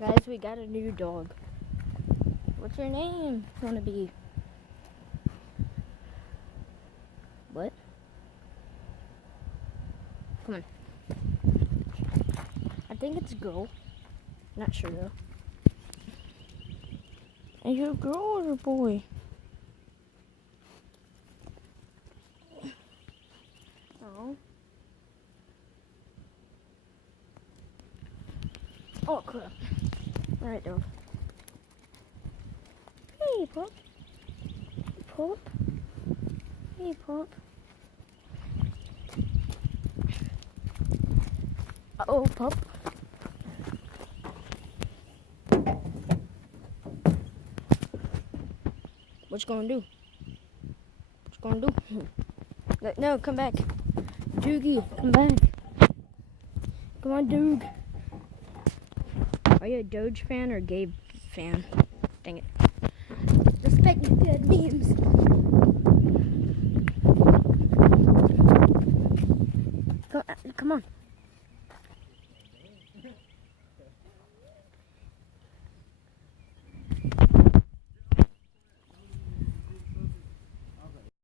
Guys, we got a new dog. What's your name? Wanna be? What? Come on. I think it's a girl. Not sure though. Are you a girl or a boy? Oh. Oh crap. Alright, dog. Hey, pup. Hey, pup. Hey, pup. Uh-oh, pup. What you gonna do? What you gonna do? No, come back. Doogie, come back. Come on, Doog. Are you a Doge fan or Gabe fan? Dang it. Respect your good memes. Come on.